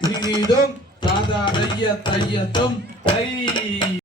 தரிதும் தாதா ஐய தையத்தும் தை